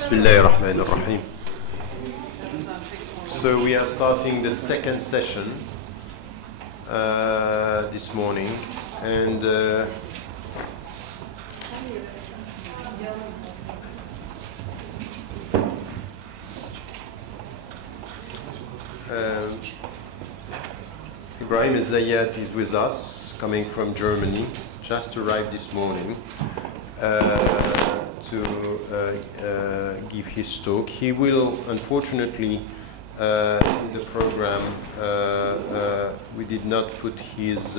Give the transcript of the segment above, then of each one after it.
Bismillahir Rahmanir Rahim. So we are starting the second session this morning, and Ibrahim Ezzayat is with us, coming from Germany, just arrived this morning to give his talk. He will, unfortunately, in the program, we did not put his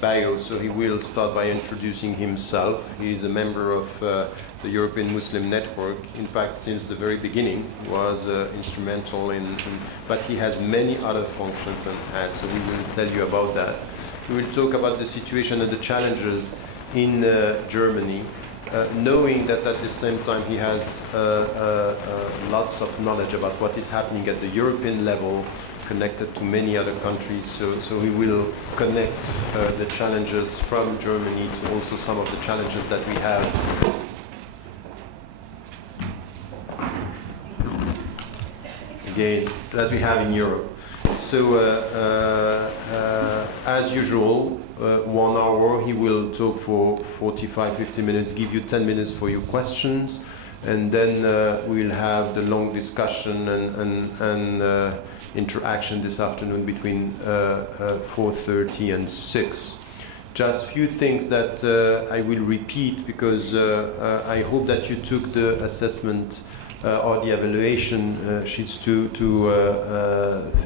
bio, so he will start by introducing himself. He is a member of the European Muslim Network. In fact, since the very beginning, was instrumental but he has many other functions, so we will tell you about that. We will talk about the situation and the challenges in Germany, knowing that at the same time he has lots of knowledge about what is happening at the European level, connected to many other countries. So we will connect the challenges from Germany to also some of the challenges that we have in Europe. So as usual, 1 hour, he will talk for 45-50 minutes, give you 10 minutes for your questions, and then we'll have the long discussion and interaction this afternoon between 4:30 and 6. Just few things that I will repeat, because I hope that you took the assessment or the evaluation sheets to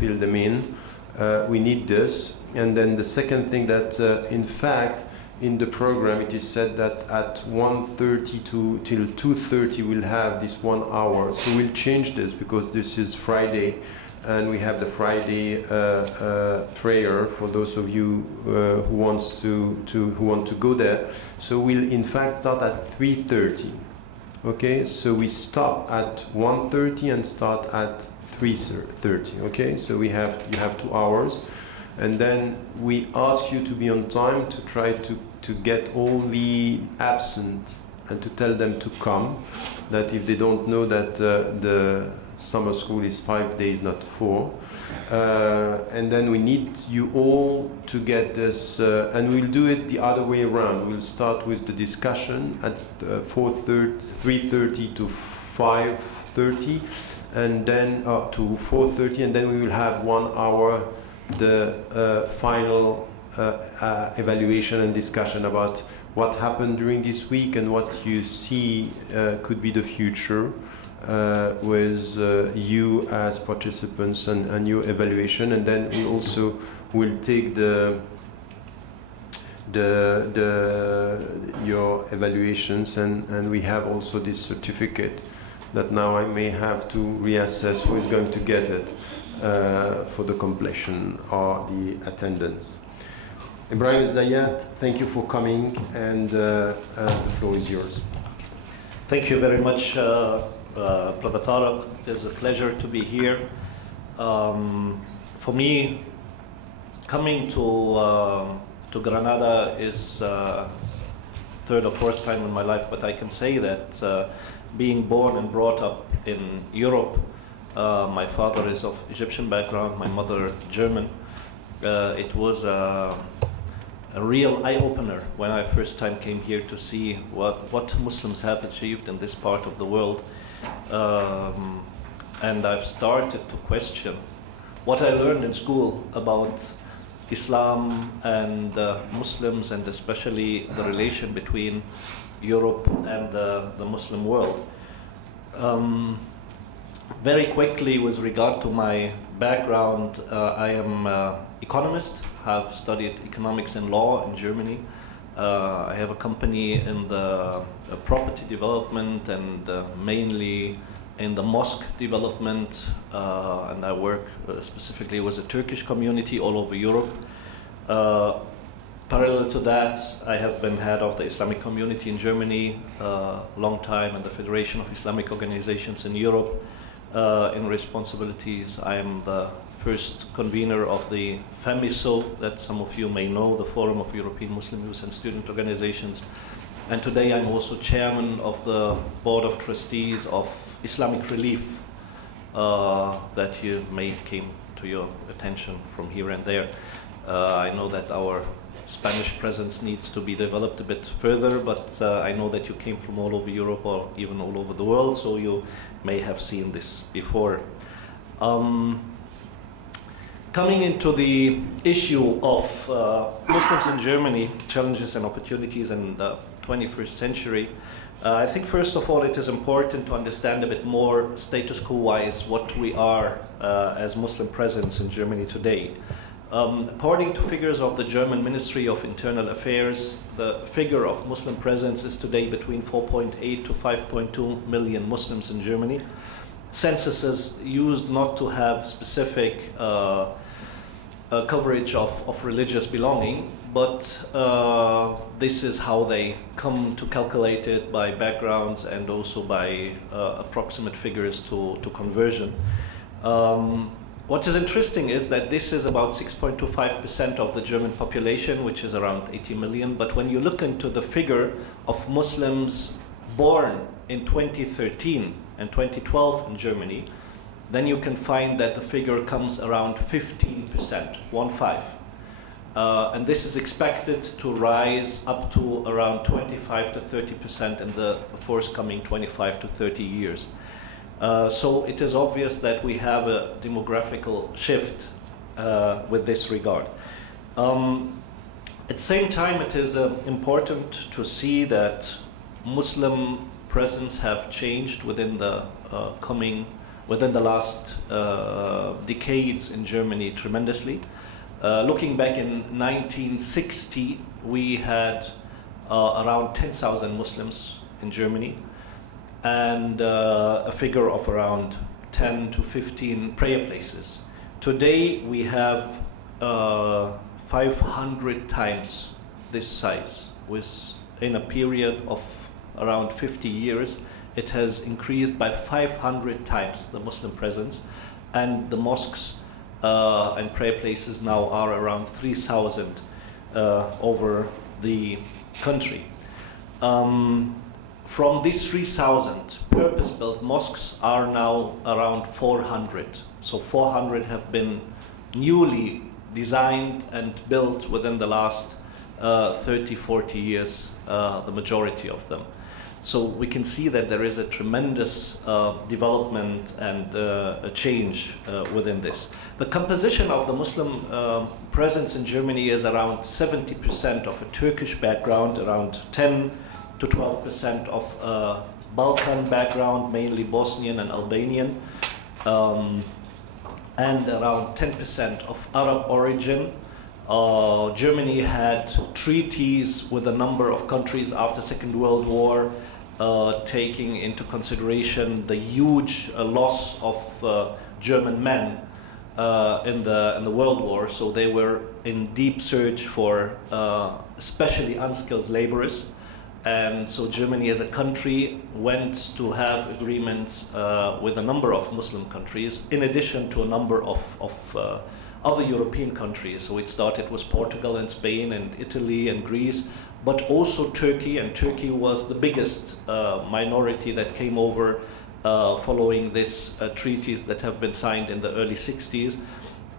fill them in. We need this. And then the second thing that, in fact, in the program it is said that at 1:30 till 2:30 we'll have this 1 hour. So we'll change this, because this is Friday, and we have the Friday prayer for those of you who want to go there. So we'll in fact start at 3:30. Okay, so we stop at 1:30 and start at 3:30. Okay, so you have 2 hours, and then we ask you to be on time to try to get all the absent and to tell them to come. That if they don't know that the summer school is 5 days, not 4. And then we need you all to get this, and we'll do it the other way around. We'll start with the discussion at 3:30 to 5:30, and then to 4:30, and then we will have 1 hour the final evaluation and discussion about what happened during this week and what you see could be the future. With you as participants and your evaluation, and then we also will take your evaluations, and we have also this certificate that now I may have to reassess who is going to get it for the completion or the attendance. Ibrahim Ezzayat, thank you for coming, and the floor is yours. Thank you very much, Brother Tariq. It is a pleasure to be here. For me, coming to Granada is third or fourth time in my life, but I can say that being born and brought up in Europe, my father is of Egyptian background, my mother German. It was a real eye-opener when I first time came here to see what Muslims have achieved in this part of the world. And I've started to question what I learned in school about Islam and Muslims, and especially the relation between Europe and the Muslim world. Very quickly, with regard to my background, I am an economist, have studied economics and law in Germany. I have a company in the property development and mainly in the mosque development, and I work specifically with the Turkish community all over Europe. Parallel to that, I have been head of the Islamic community in Germany a long time, and the Federation of Islamic Organizations in Europe. In responsibilities, I am the first convener of the FEMISO, that some of you may know, the Forum of European Muslim Youth and Student Organizations. And today I'm also chairman of the board of trustees of Islamic Relief, that you may came to your attention from here and there. I know that our Spanish presence needs to be developed a bit further, but I know that you came from all over Europe or even all over the world, so you may have seen this before. Coming into the issue of Muslims in Germany, challenges and opportunities in the 21st century, I think first of all it is important to understand a bit more status quo-wise what we are as Muslim presence in Germany today. According to figures of the German Ministry of Internal Affairs, the figure of Muslim presence is today between 4.8 to 5.2 million Muslims in Germany. Censuses used not to have specific coverage of religious belonging, but this is how they come to calculate it by backgrounds and also by approximate figures to conversion. What is interesting is that this is about 6.25% of the German population, which is around 80 million. But when you look into the figure of Muslims born in 2013 and 2012 in Germany, then you can find that the figure comes around 15%, 1-5. And this is expected to rise up to around 25 to 30% in the forthcoming 25 to 30 years. So it is obvious that we have a demographical shift with this regard. At the same time, it is important to see that Muslim presence have changed within the last decades in Germany tremendously. Looking back in 1960, we had around 10,000 Muslims in Germany, and a figure of around 10 to 15 prayer places. Today we have 500 times this size. In a period of around 50 years, it has increased by 500 times the Muslim presence, and the mosques and prayer places now are around 3,000 over the country. From these 3,000 purpose-built mosques are now around 400. So 400 have been newly designed and built within the last 30, 40 years, the majority of them. So we can see that there is a tremendous development and a change within this. The composition of the Muslim presence in Germany is around 70% of a Turkish background, around 10 to 12% of Balkan background, mainly Bosnian and Albanian, and around 10% of Arab origin. Germany had treaties with a number of countries after Second World War, taking into consideration the huge loss of German men in the World War. So they were in deep search for especially unskilled laborers. And so Germany as a country went to have agreements with a number of Muslim countries, in addition to a number of other European countries. So it started with Portugal and Spain and Italy and Greece, but also Turkey, and Turkey was the biggest minority that came over following these treaties that have been signed in the early 60s.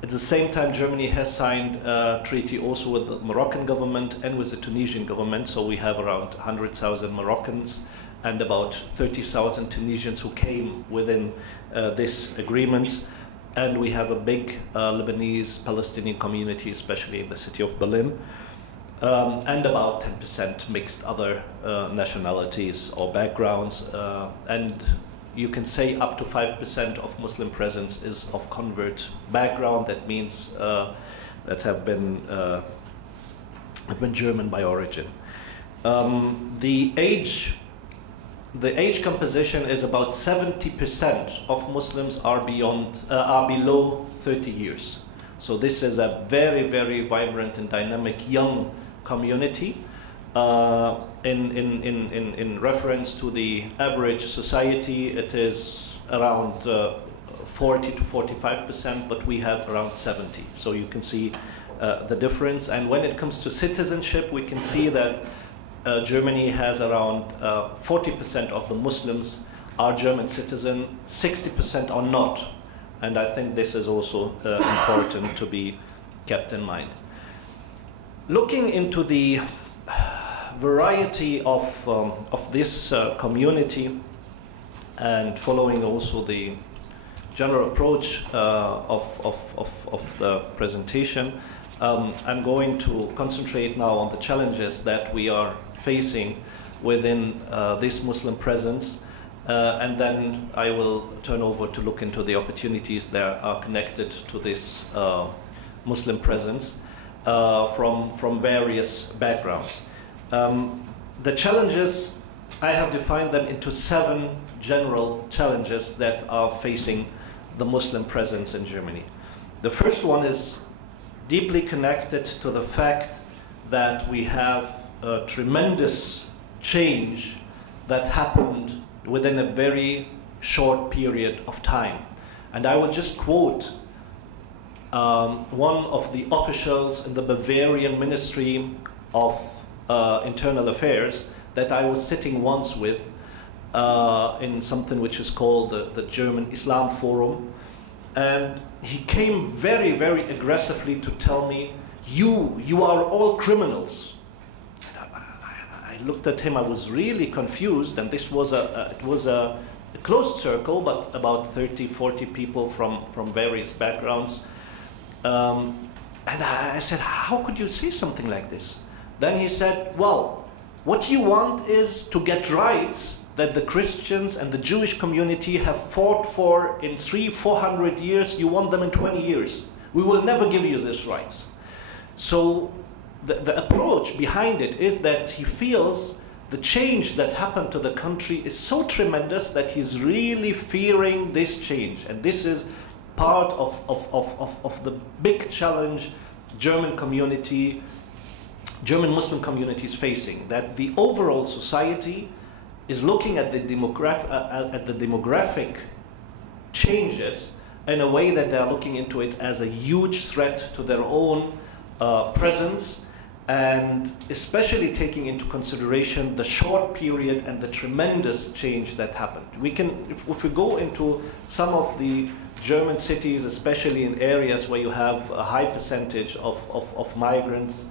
At the same time, Germany has signed a treaty also with the Moroccan government and with the Tunisian government. So we have around 100,000 Moroccans and about 30,000 Tunisians who came within this agreement. And we have a big Lebanese Palestinian community, especially in the city of Berlin, and about 10% mixed other nationalities or backgrounds. And you can say up to 5% of Muslim presence is of convert background. That means that have been German by origin. The age composition is about 70% of Muslims are below 30 years. So this is a very, very vibrant and dynamic young community. In reference to the average society, it is around 40 to 45%, but we have around 70. So you can see the difference. And when it comes to citizenship, we can see that Germany has around 40% of the Muslims are German citizens, 60% are not. And I think this is also important to be kept in mind. Looking into the variety of this community and following also the general approach of the presentation, I'm going to concentrate now on the challenges that we are facing within this Muslim presence, and then I will turn over to look into the opportunities that are connected to this Muslim presence from various backgrounds. The challenges, I have defined them into 7 general challenges that are facing the Muslim presence in Germany. The first one is deeply connected to the fact that we have a tremendous change that happened within a very short period of time. And I will just quote one of the officials in the Bavarian Ministry of Internal Affairs that I was sitting once with in something which is called the German Islam Forum. And he came very, very aggressively to tell me, you are all criminals. And I looked at him, I was really confused, and this was it was a closed circle, but about 30, 40 people from various backgrounds. And I said, how could you say something like this? Then he said, well, what you want is to get rights that the Christians and the Jewish community have fought for in 300-400 years. You want them in 20 years. We will never give you these rights. So the approach behind it is that he feels the change that happened to the country is so tremendous that he's really fearing this change. And this is part of the big challenge German Muslim community is facing, that the overall society is looking at the demographic changes in a way that they are looking into it as a huge threat to their own presence, and especially taking into consideration the short period and the tremendous change that happened. We can, if we go into some of the German cities, especially in areas where you have a high percentage of migrants,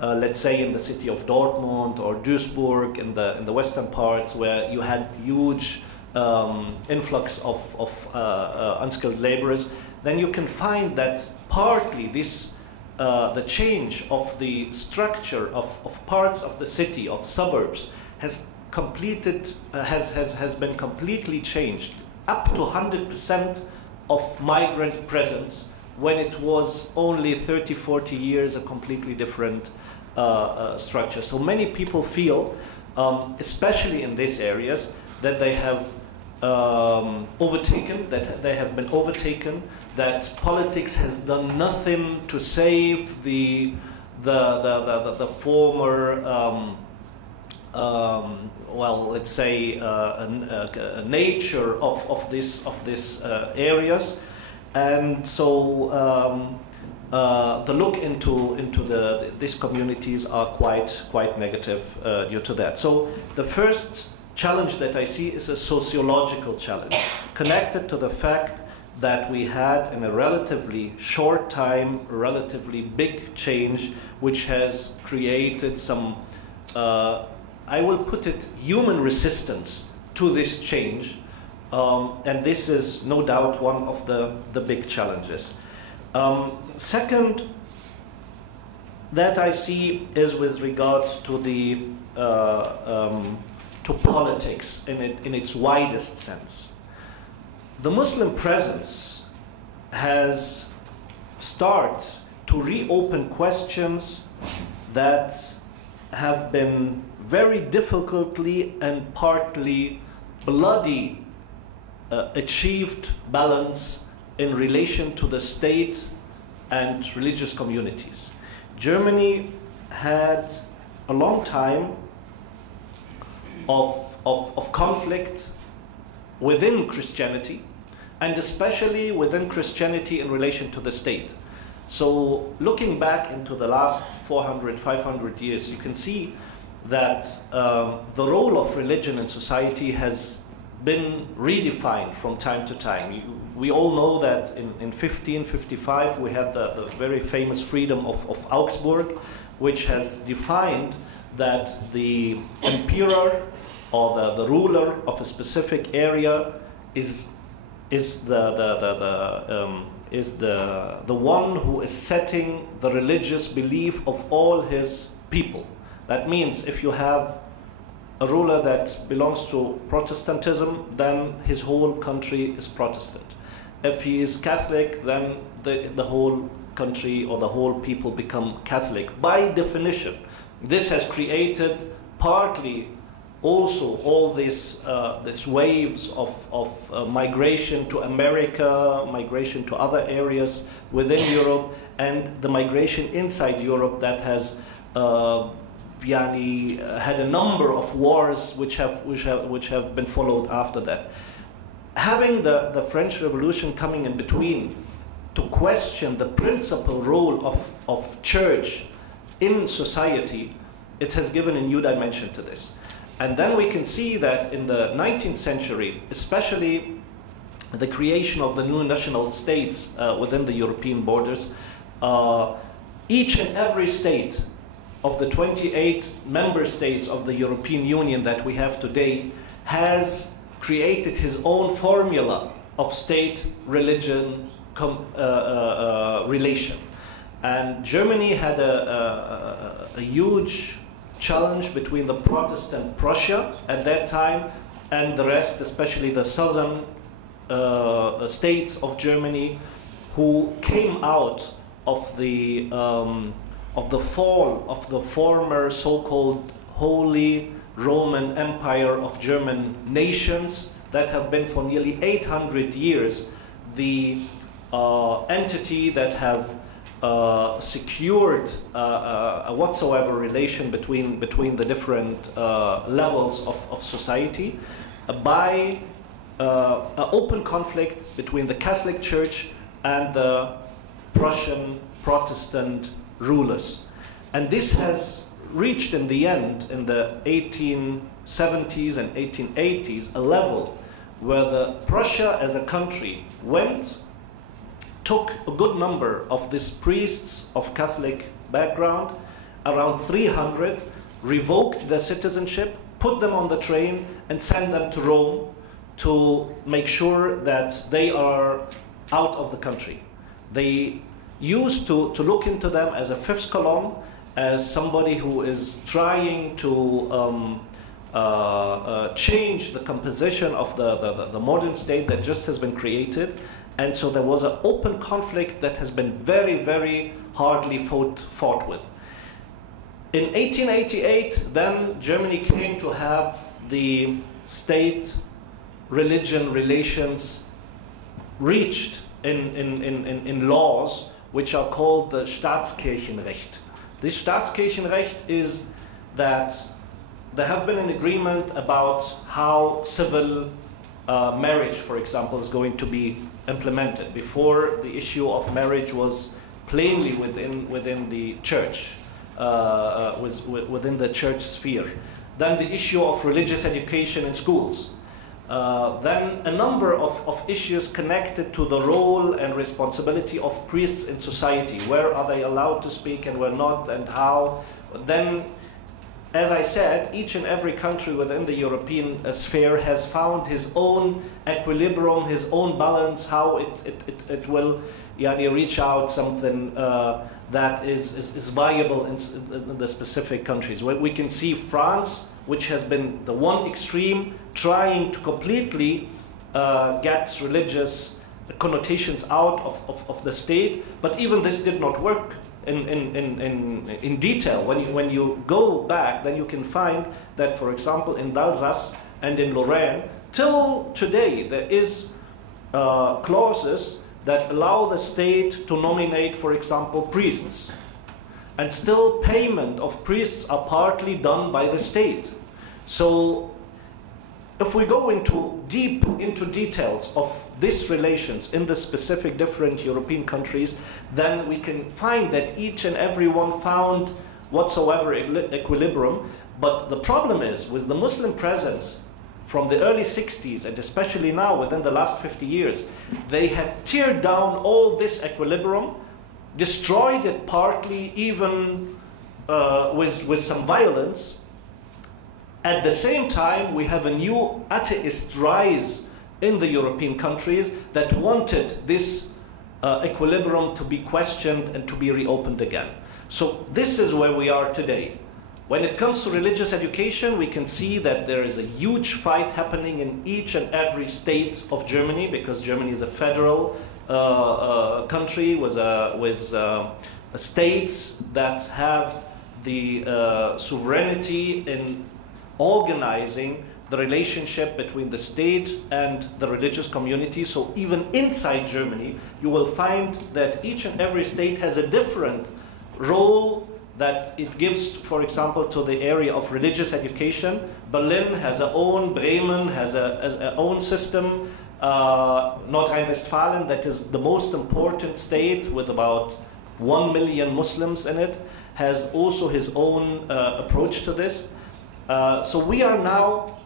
let's say in the city of Dortmund or Duisburg in the western parts, where you had huge influx of unskilled laborers, then you can find that partly this the change of the structure of parts of the city, of suburbs, has been completely changed, up to 100% of migrant presence, when it was only 30, 40 years a completely different structure. So many people feel, especially in these areas, that they have been overtaken, that politics has done nothing to save the former, well, let's say, nature of this areas. And so the look into these communities are quite negative due to that. So the first challenge that I see is a sociological challenge connected to the fact that we had, in a relatively short time, relatively big change, which has created some, I will put it, human resistance to this change. And this is no doubt one of the big challenges. Second, that I see is with regard to the to politics in its widest sense. The Muslim presence has started to reopen questions that have been very difficultly and partly bloody achieved balance in relation to the state and religious communities. Germany had a long time of conflict within Christianity, and especially within Christianity in relation to the state. So looking back into the last 400, 500 years, you can see that the role of religion in society has been redefined from time to time. We all know that in 1555 we had the very famous freedom of Augsburg, which has defined that the emperor or the ruler of a specific area is the one who is setting the religious belief of all his people. That means if you have a ruler that belongs to Protestantism, then his whole country is Protestant. If he is Catholic, then the whole country or the whole people become Catholic by definition. This has created partly also all these waves of migration to America, migration to other areas within Europe, and the migration inside Europe that has had a number of wars which have been followed after that. Having the French Revolution coming in between to question the principal role of church in society, it has given a new dimension to this. And then we can see that in the 19th century, especially the creation of the new national states within the European borders, each and every state of the 28 member states of the European Union that we have today has created his own formula of state-religion relation. And Germany had a huge challenge between the Protestant Prussia at that time and the rest, especially the southern states of Germany, who came out of the fall of the former so-called Holy Roman Empire of German nations that have been for nearly 800 years the entity that have secured a whatsoever relation between the different levels of society by an open conflict between the Catholic Church and the Prussian Protestant rulers. And this has reached in the end, in the 1870s and 1880s, a level where the Prussia as a country took a good number of these priests of Catholic background, around 300, revoked their citizenship, put them on the train and sent them to Rome to make sure that they are out of the country. They used to look into them as a fifth column, as somebody who is trying to change the composition of the modern state that just has been created. And so there was an open conflict that has been very, very hardly fought with. In 1888, then Germany came to have the state-religion relations reached in laws which are called the Staatskirchenrecht. This Staatskirchenrecht is that there have been an agreement about how civil marriage, for example, is going to be implemented. Before, the issue of marriage was plainly within the church, within the church sphere. Then the issue of religious education in schools. Then a number of issues connected to the role and responsibility of priests in society. Where are they allowed to speak and where not, and how? Then, as I said, each and every country within the European sphere has found his own equilibrium, his own balance, how it will reach out something that is viable in the specific countries. We can see France, which has been the one extreme, trying to completely get religious connotations out of the state, but even this did not work in detail. When you go back, then you can find that, for example, in Alsace and in Lorraine, till today, there is clauses that allow the state to nominate, for example, priests. And still payment of priests are partly done by the state. So if we go deep into details of these relations in the specific different European countries, then we can find that each and every one found whatsoever equilibrium. But the problem is, with the Muslim presence from the early 60s, and especially now within the last 50 years, they have teared down all this equilibrium, destroyed it partly, even with some violence. At the same time, we have a new atheist rise in the European countries that wanted this equilibrium to be questioned and to be reopened again. So this is where we are today. When it comes to religious education, we can see that there is a huge fight happening in each and every state of Germany, because Germany is a federal country with states that have the sovereignty in organizing the relationship between the state and the religious community. So even inside Germany, you will find that each and every state has a different role that it gives, for example, to the area of religious education. Berlin has their own, Bremen has a own system. North Rhine-Westphalia, that is the most important state with about 1 million Muslims in it, has also his own approach to this. So we are now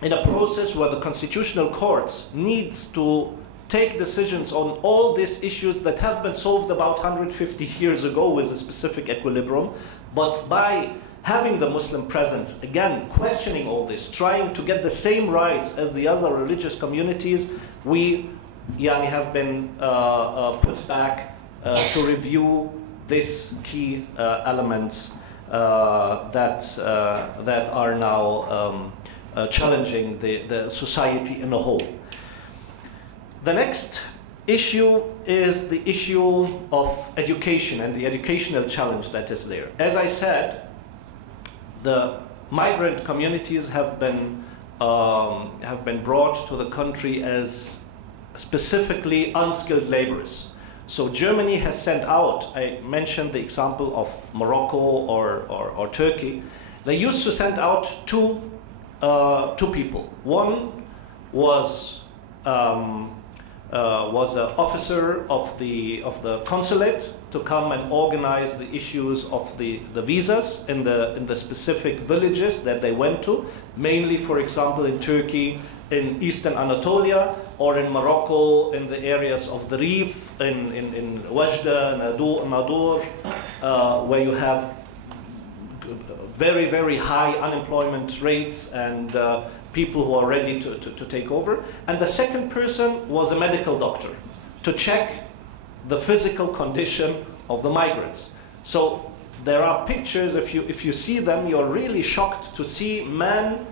in a process where the constitutional courts needs to take decisions on all these issues that have been solved about 150 years ago with a specific equilibrium. But by having the Muslim presence, again, questioning all this, trying to get the same rights as the other religious communities, we have been put back to review these key elements that are now challenging the society in a whole. The next issue is the issue of education and the educational challenge that is there. As I said, the migrant communities have been brought to the country as specifically unskilled laborers. So Germany has sent out, I mentioned the example of Morocco or Turkey. They used to send out two people. One was an officer of the consulate to come and organize the issues of the visas in the specific villages that they went to, mainly, for example, in Turkey, in Eastern Anatolia, or in Morocco, in the areas of the Rif, in Wajda, Nadur, where you have very, very high unemployment rates and people who are ready to take over. And the second person was a medical doctor to check the physical condition of the migrants. So there are pictures, if you see them, you're really shocked to see men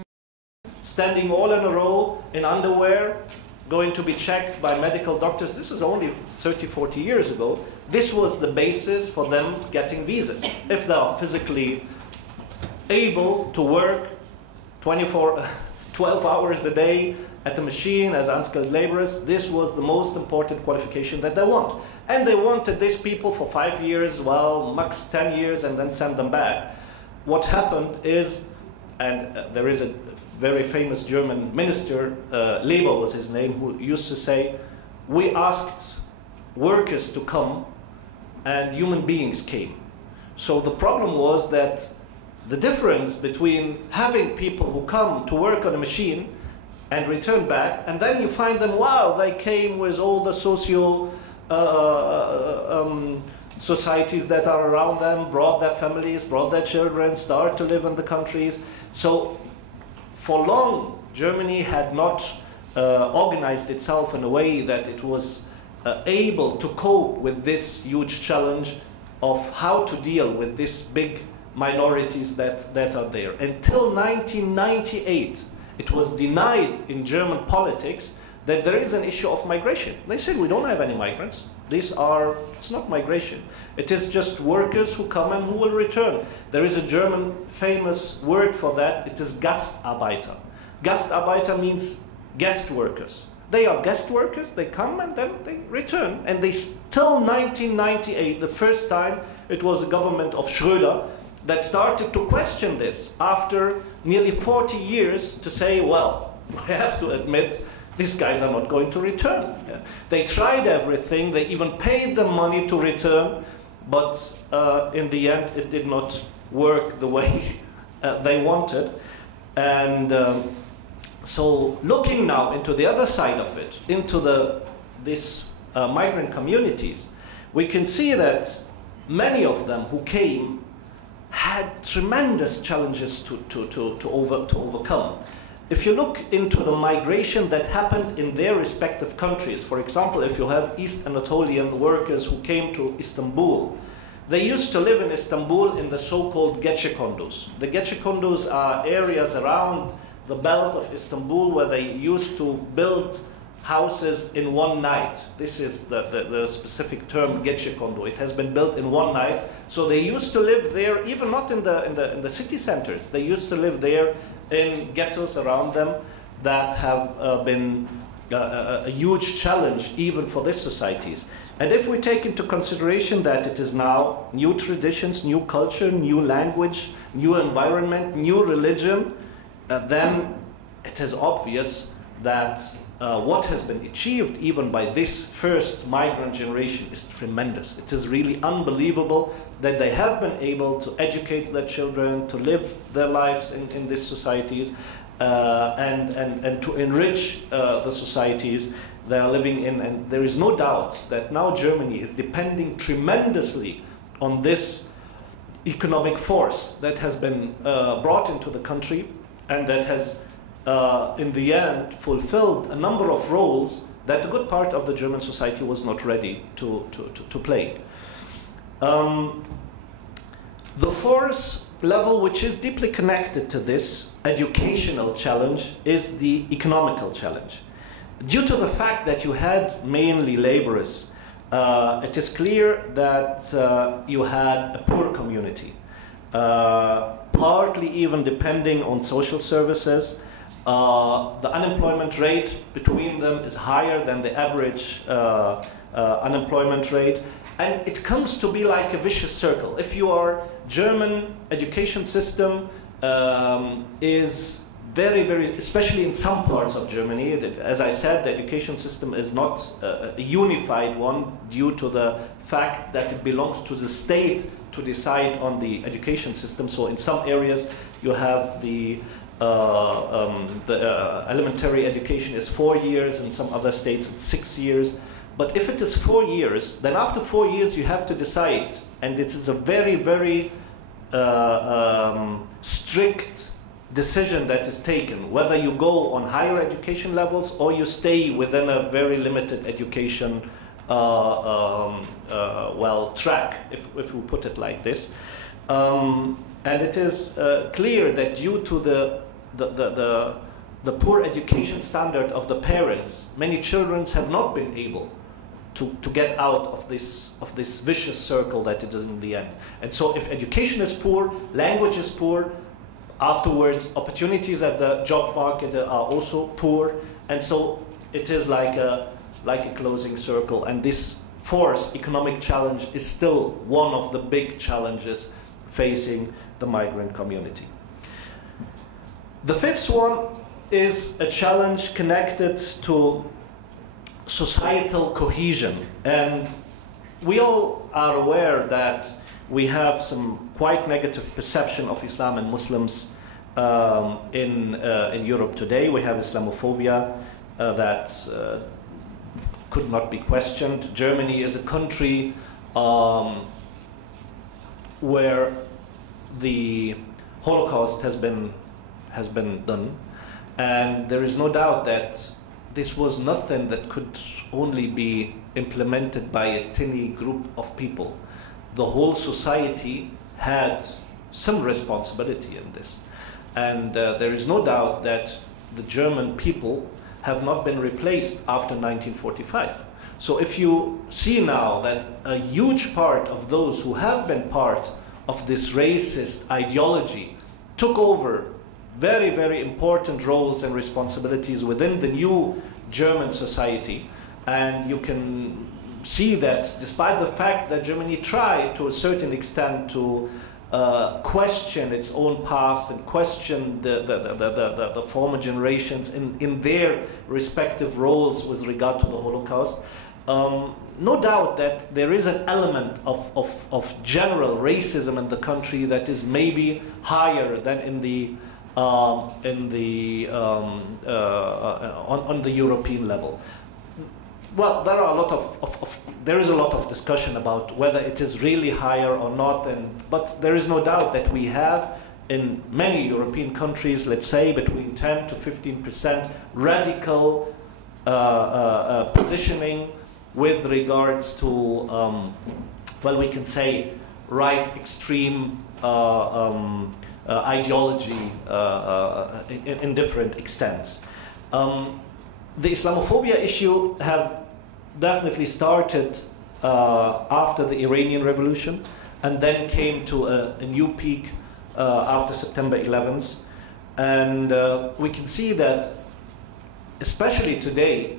standing all in a row in underwear, going to be checked by medical doctors. This is only 30, 40 years ago. This was the basis for them getting visas. If they are physically able to work 12 hours a day at the machine as unskilled laborers, this was the most important qualification that they want. And they wanted these people for 5 years, well, max 10 years, and then send them back. What happened is, and there is a very famous German minister, Leber was his name, who used to say, we asked workers to come and human beings came. So the problem was that the difference between having people who come to work on a machine and return back, and then you find them, wow, they came with all the socio societies that are around them, brought their families, brought their children, started to live in the countries. So for long, Germany had not organized itself in a way that it was able to cope with this huge challenge of how to deal with this big minorities that are there. Until 1998, it was denied in German politics that there is an issue of migration. They said, we don't have any migrants. It's not migration. It is just workers who come and who will return. There is a German famous word for that. It is Gastarbeiter. Gastarbeiter means guest workers. They are guest workers, they come and then they return. And they till 1998, the first time it was the government of Schröder that started to question this after nearly 40 years to say, well, I have to admit, these guys are not going to return. Yeah. They tried everything, they even paid them money to return, but in the end it did not work the way they wanted. And so looking now into the other side of it, into these migrant communities, we can see that many of them who came had tremendous challenges to overcome. If you look into the migration that happened in their respective countries, for example, if you have East Anatolian workers who came to Istanbul, they used to live in Istanbul in the so-called gecekondos. The gecekondos are areas around the belt of Istanbul where they used to build houses in one night. This is the specific term, gecekondo. It has been built in one night. So they used to live there, even not in the city centers. They used to live there in ghettos around them that have been a huge challenge even for these societies. And if we take into consideration that it is now new traditions, new culture, new language, new environment, new religion, then it is obvious that what has been achieved even by this first migrant generation is tremendous. It is really unbelievable that they have been able to educate their children, to live their lives in these societies, and to enrich the societies they are living in. And there is no doubt that now Germany is depending tremendously on this economic force that has been brought into the country, and that has in the end fulfilled a number of roles that a good part of the German society was not ready to play. The fourth level, which is deeply connected to this educational challenge, is the economical challenge. Due to the fact that you had mainly laborers, it is clear that you had a poor community, partly even depending on social services. The unemployment rate between them is higher than the average unemployment rate, and it comes to be like a vicious circle. If your German education system is very, very, especially in some parts of Germany, that, as I said, the education system is not a unified one due to the fact that it belongs to the state to decide on the education system. So in some areas you have the elementary education is 4 years, in some other states it's 6 years. But if it is 4 years, then after 4 years you have to decide, and it's a very, very strict decision that is taken, whether you go on higher education levels or you stay within a very limited education track, if we put it like this. And it is clear that due to the poor education standard of the parents, many children have not been able to get out of this vicious circle that it is in the end. And so if education is poor, language is poor, afterwards opportunities at the job market are also poor, and so it is like a closing circle. And this fourth economic challenge is still one of the big challenges facing the migrant community. The fifth one is a challenge connected to societal cohesion. And we all are aware that we have some quite negative perception of Islam and Muslims in Europe today. We have Islamophobia that could not be questioned. Germany is a country where the Holocaust has been done, and there is no doubt that this was nothing that could only be implemented by a tiny group of people. The whole society had some responsibility in this, and there is no doubt that the German people have not been replaced after 1945. So if you see now that a huge part of those who have been part of this racist ideology took over very, very important roles and responsibilities within the new German society, and you can see that despite the fact that Germany tried to a certain extent to question its own past and question the former generations in their respective roles with regard to the Holocaust, no doubt that there is an element of general racism in the country that is maybe higher than on the European level. Well, there is a lot of discussion about whether it is really higher or not, but there is no doubt that we have in many European countries, let's say between 10 to 15% radical positioning with regards to, well, we can say right extreme ideology in different extents. The Islamophobia issue have definitely started after the Iranian Revolution, and then came to a new peak after September 11th. And we can see that, especially today,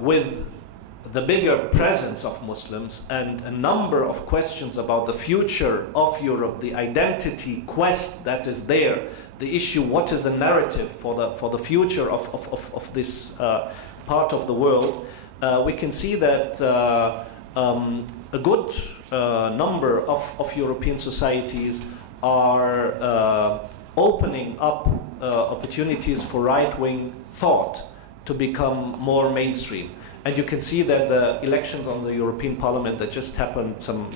with the bigger presence of Muslims and a number of questions about the future of Europe, the identity quest that is there, the issue, what is the narrative for the future of this part of the world, we can see that a good number of European societies are opening up opportunities for right-wing thought to become more mainstream. And you can see that the elections on the European Parliament that just happened some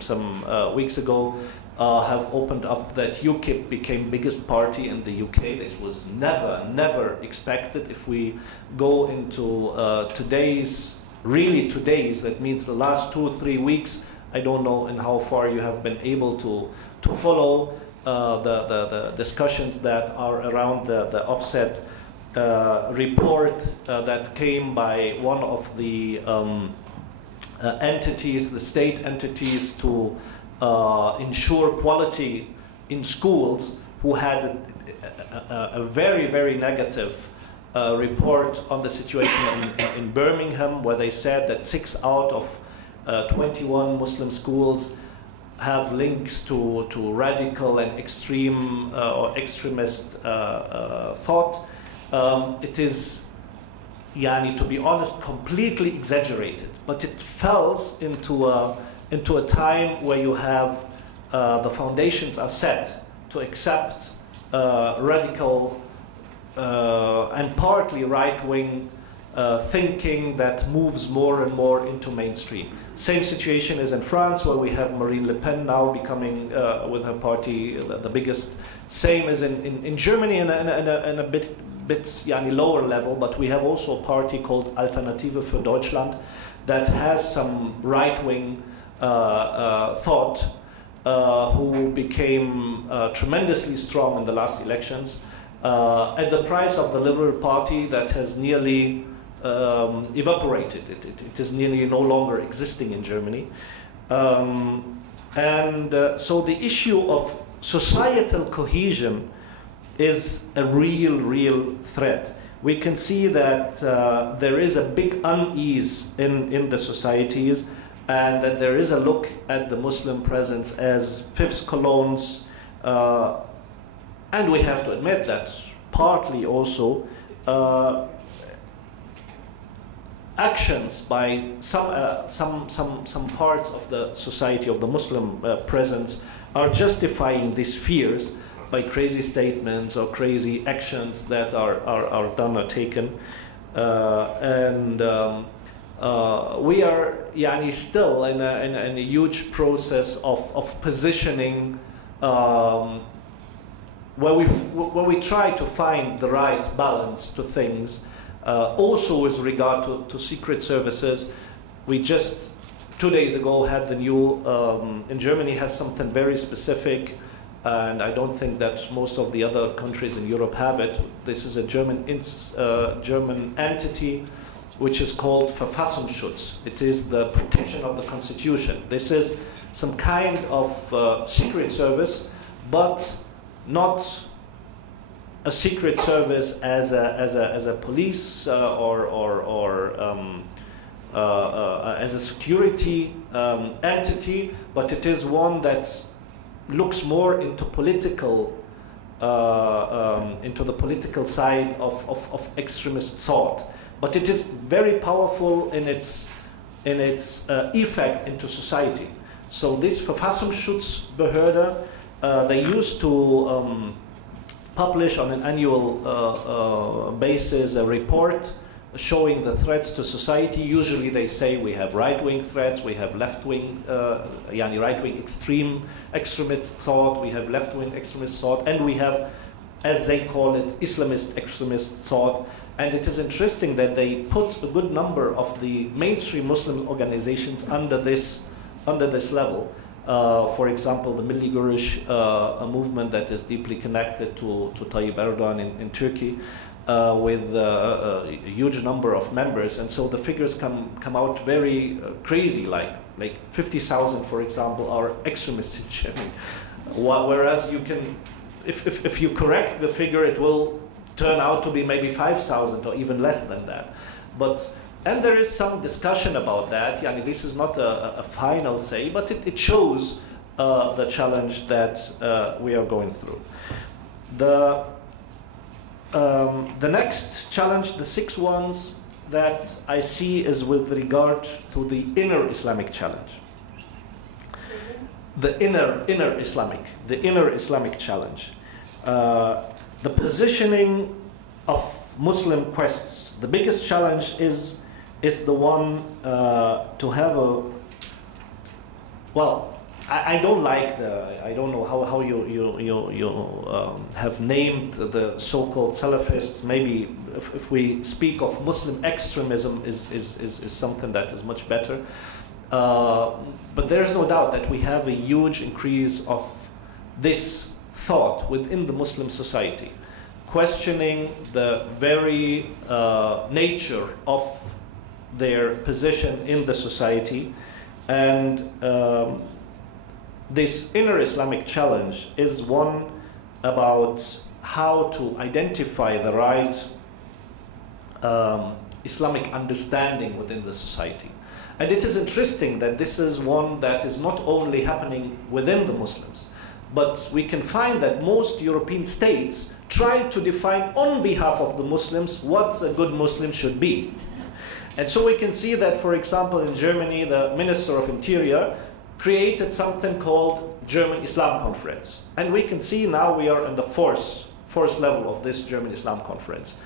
weeks ago have opened up that UKIP became biggest party in the UK. This was never expected. If we go into today's, that means the last 2 or 3 weeks, I don't know in how far you have been able to follow the discussions that are around the offset report that came by one of the entities, the state entities, to ensure quality in schools, who had a very negative report on the situation in Birmingham, where they said that 6 out of 21 Muslim schools have links to radical and extreme or extremist thought. It is, to be honest, completely exaggerated, but it falls into a time where you have the foundations are set to accept radical and partly right-wing thinking that moves more and more into mainstream. Same situation is in France, where we have Marine Le Pen now becoming, with her party, the biggest. Same as in Germany, in a bit lower level, but we have also a party called Alternative für Deutschland that has some right-wing thought, who became tremendously strong in the last elections, at the price of the Liberal Party that has nearly evaporated. It is nearly no longer existing in Germany. So the issue of societal cohesion is a real threat. We can see that there is a big unease in the societies, and that there is a look at the Muslim presence as fifth columns, and we have to admit that partly also actions by some parts of the society of the Muslim presence are justifying these fears by crazy statements or crazy actions that are done or taken, we are still in a huge process of positioning, where we try to find the right balance to things. Also with regard to secret services, we just 2 days ago had the new, in Germany has something very specific, and I don't think that most of the other countries in Europe have it. This is a German entity which is called Verfassungsschutz. It is the protection of the constitution. This is some kind of secret service, but not a secret service as a police or as a security entity, but it is one that looks more into political, into the political side of extremist thought. but it is very powerful in its effect into society. So this Verfassungsschutzbehörde, they used to publish on an annual basis a report showing the threats to society. Usually they say we have right-wing threats, we have left-wing, right-wing extremist thought, we have left-wing extremist thought, and we have, as they call it, Islamist extremist thought. And it is interesting that they put a good number of the mainstream Muslim organizations under this level. For example, the Milli Görüş, a movement that is deeply connected to Tayyip Erdogan in Turkey, with a huge number of members, and so the figures come out very crazy, like 50,000, for example, are extremists in Germany. Whereas you can, if you correct the figure, it will turn out to be maybe 5,000 or even less than that. And there is some discussion about that. This is not a final say, but it shows the challenge that we are going through. The next challenge, the sixth ones that I see, is with regard to the inner Islamic challenge. The inner Islamic challenge. The positioning of Muslim quests. The biggest challenge is the one to have a, well, I don't like I don't know how you have named the so-called Salafists. Maybe if we speak of Muslim extremism is something that is much better. But there's no doubt that we have a huge increase of this thought within the Muslim society, questioning the very nature of their position in the society. And this inner Islamic challenge is one about how to identify the right Islamic understanding within the society. And it is interesting that this is one that is not only happening within the Muslims, but we can find that most European states try to define on behalf of the Muslims what a good Muslim should be. And so we can see that, for example, in Germany, the Minister of Interior created something called German Islam Conference. And we can see now we are in the fourth level of this German Islam Conference.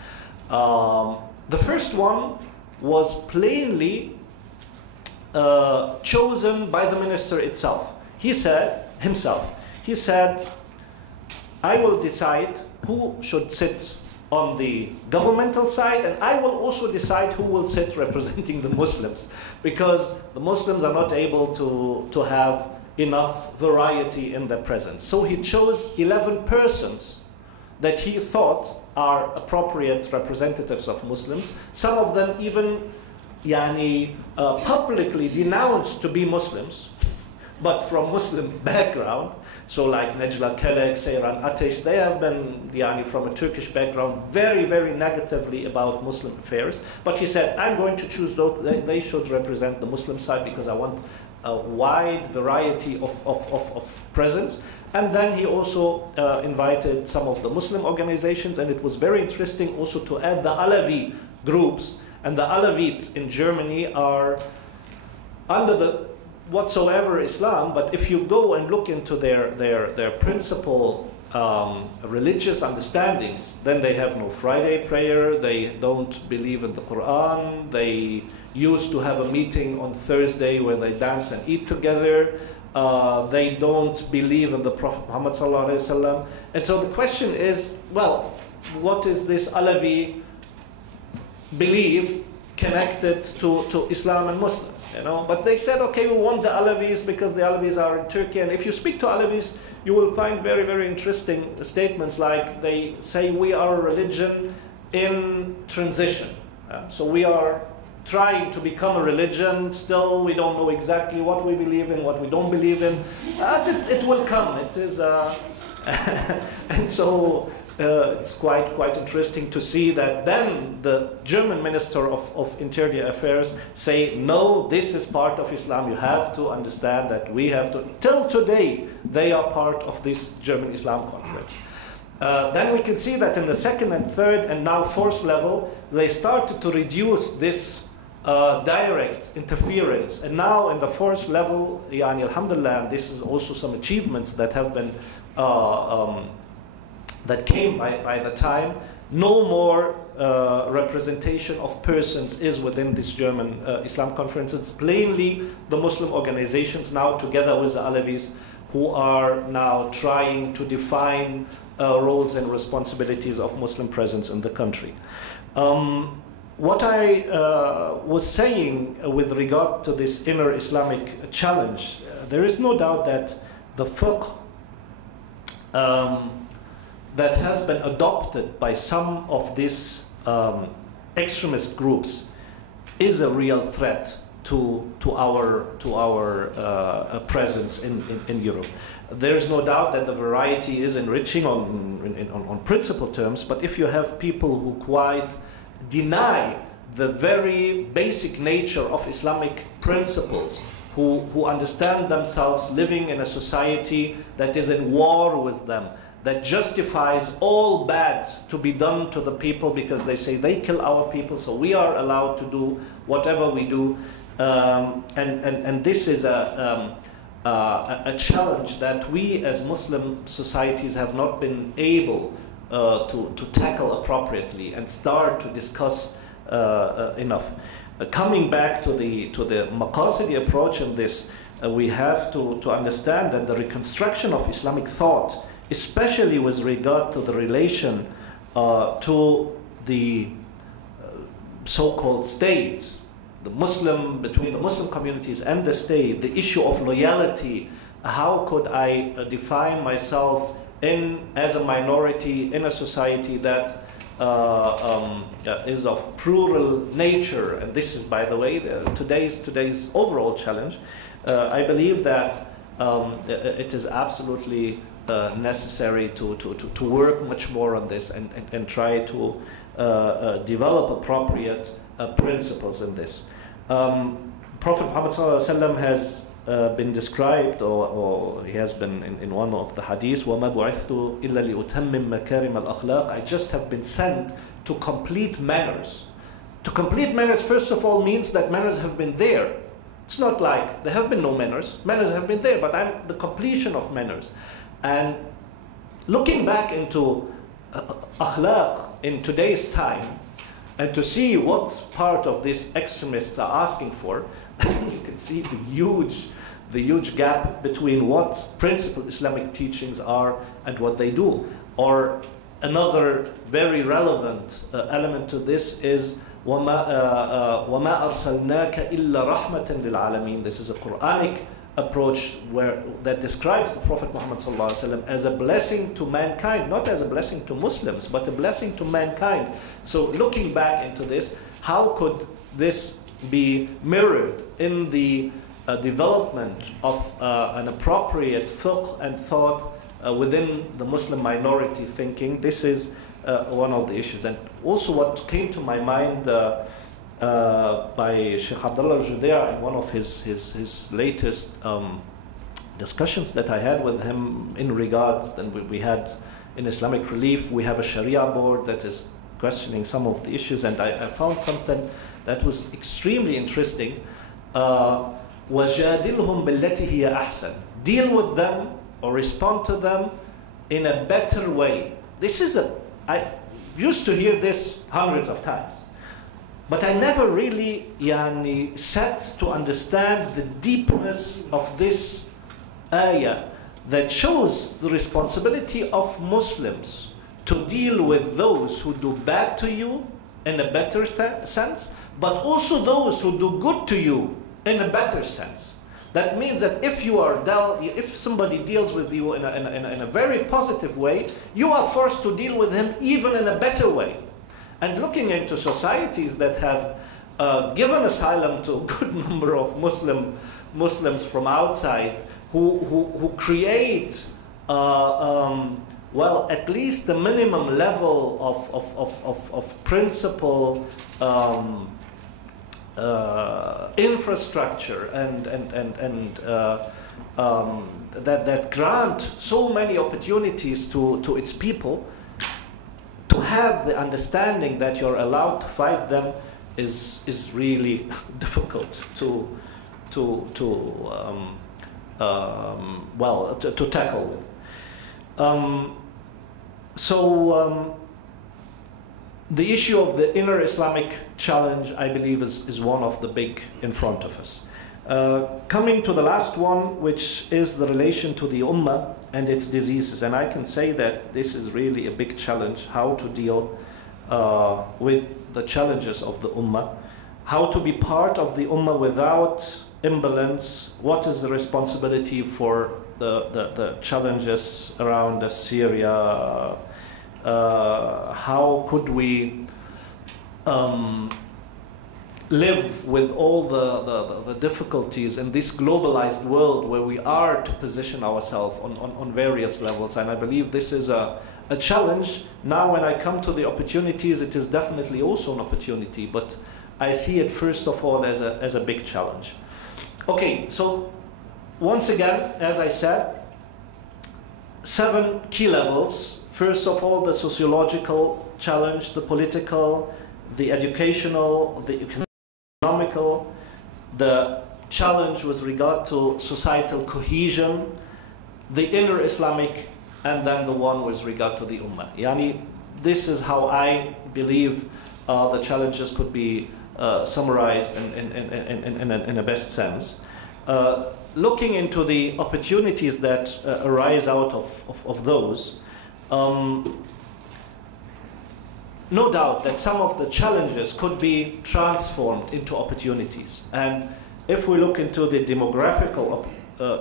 The first one was plainly chosen by the minister itself. He said, I will decide who should sit on the governmental side, and I will also decide who will sit representing the Muslims, because the Muslims are not able to have enough variety in their presence. So he chose 11 persons that he thought are appropriate representatives of Muslims. Some of them even publicly denounced to be Muslims, but from Muslim background. So like Necla Kelek, Seyran Ateş, they have been from a Turkish background very, very negatively about Muslim affairs. But he said, I'm going to choose those, they should represent the Muslim side because I want a wide variety of presence. And then he also invited some of the Muslim organizations, and it was very interesting also to add the Alawi groups. And the Alawites in Germany are under the whatsoever Islam, but if you go and look into their principal religious understandings, then they have no Friday prayer, they don't believe in the Quran, they used to have a meeting on Thursday where they dance and eat together, they don't believe in the Prophet Muhammad sallallahu alaihi wasallam. And so the question is, well, what is this Alawi belief connected to Islam and Muslims? But they said, okay, we want the Alawis because the Alawis are in Turkey. And if you speak to Alawis, you will find very, very interesting statements, like they say we are a religion in transition. So we are trying to become a religion. Still, we don't know exactly what we believe in, what we don't believe in. It will come. It is, and so it's quite interesting to see that then the German Minister of Interior Affairs say, no, this is part of Islam. You have to understand that we have to. Till today, they are part of this German Islam Conference. Then we can see that in the second and third and now fourth level, they started to reduce this direct interference. And now in the fourth level, yani, alhamdulillah, and this is also some achievements that have been, that came by the time, no more representation of persons is within this German Islam conference. It's plainly the Muslim organizations now together with the Alevis who are now trying to define roles and responsibilities of Muslim presence in the country. What I was saying with regard to this inner Islamic challenge, there is no doubt that the fiqh that has been adopted by some of these extremist groups is a real threat to our presence in Europe. There is no doubt that the variety is enriching on principle terms, but if you have people who quite deny the very basic nature of Islamic principles, who understand themselves living in a society that is in war with them, that justifies all bad to be done to the people because they say they kill our people, so we are allowed to do whatever we do. And this is a challenge that we as Muslim societies have not been able to tackle appropriately and start to discuss enough. Coming back to the Maqasidi approach in this, we have to understand that the reconstruction of Islamic thought, especially with regard to the relation to the so-called state, between the Muslim communities and the state, the issue of loyalty, how could I define myself as a minority in a society that is of plural nature, and this is, by the way, today's overall challenge. I believe that it is absolutely necessary to work much more on this and try to develop appropriate principles in this. Prophet Muhammad ﷺ has been described, or he has been in one of the hadiths, وَمَا بُعِثْتُ إِلَّا لِأُتَمِّمْ مَكَارِمَ الْأَخْلَاقِ, I just have been sent to complete manners. To complete manners, first of all, means that manners have been there. It's not like there have been no manners. Manners have been there, but I'm the completion of manners. And looking back into akhlaq in today's time, and to see what part of these extremists are asking for, you can see the huge gap between what principal Islamic teachings are and what they do. Or another very relevant element to this is وَمَا أَرْسَلْنَاكَ إِلَّا رَحْمَةً لِلْعَالَمِينَ. This is a Quranic approach that describes the Prophet Muhammad ﷺ as a blessing to mankind, not as a blessing to Muslims, but a blessing to mankind. So looking back into this, how could this be mirrored in the development of an appropriate fiqh and thought within the Muslim minority thinking? This is one of the issues. And also what came to my mind by Sheikh Abdullah al-Judea in one of his latest discussions that I had with him in regard, and we had in Islamic Relief, we have a Sharia board that is questioning some of the issues, and I found something that was extremely interesting. وَجَادِلْهُمْ بِالَّتِي هِيَ أَحْسَنُ. Deal with them or respond to them in a better way. I used to hear this hundreds of times, but I never really sat to understand the deepness of this ayah that shows the responsibility of Muslims to deal with those who do bad to you in a better sense, but also those who do good to you in a better sense. That means that if somebody deals with you in a very positive way, you are forced to deal with him even in a better way. And looking into societies that have given asylum to a good number of Muslims from outside, who create well, at least the minimum level of principle, infrastructure, and that grant so many opportunities to its people, to have the understanding that you're allowed to fight them is really difficult to tackle with. The issue of the inner Islamic challenge, I believe, is one of the big in front of us. Coming to the last one, which is the relation to the Ummah and its diseases. And I can say that this is really a big challenge, how to deal with the challenges of the Ummah, how to be part of the Ummah without imbalance, what is the responsibility for the challenges around Syria, how could we live with all the difficulties in this globalized world where we are to position ourselves on various levels. And I believe this is a challenge. Now when I come to the opportunities, it is definitely also an opportunity, but I see it first of all as a big challenge. Okay, so once again, as I said, 7 key levels. First of all, the sociological challenge, the political, the educational, the economical, the challenge with regard to societal cohesion, the inner Islamic, and then the one with regard to the Ummah. Yani, this is how I believe the challenges could be summarized in a best sense. Looking into the opportunities that arise out of those, no doubt that some of the challenges could be transformed into opportunities. And if we look into the demographical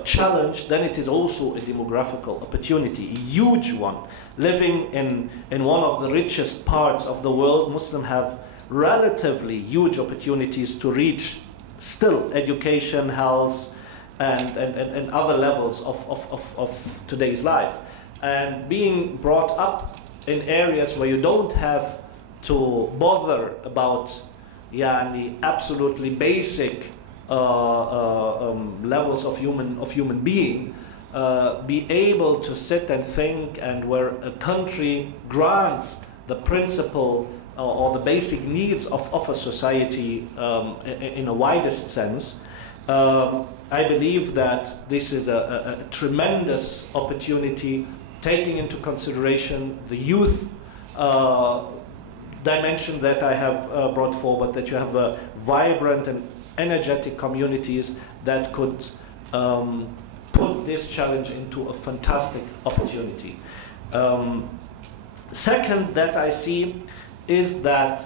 challenge, then it is also a demographical opportunity, a huge one. Living in one of the richest parts of the world, Muslims have relatively huge opportunities to reach still education, health, and other levels of today's life. And being brought up in areas where you don't have to bother about absolutely basic levels of human being, be able to sit and think, and where a country grants the principle or the basic needs of a society in a widest sense, I believe that this is a tremendous opportunity, taking into consideration the youth dimension that I have brought forward, that you have vibrant and energetic communities that could put this challenge into a fantastic opportunity. Second that I see is that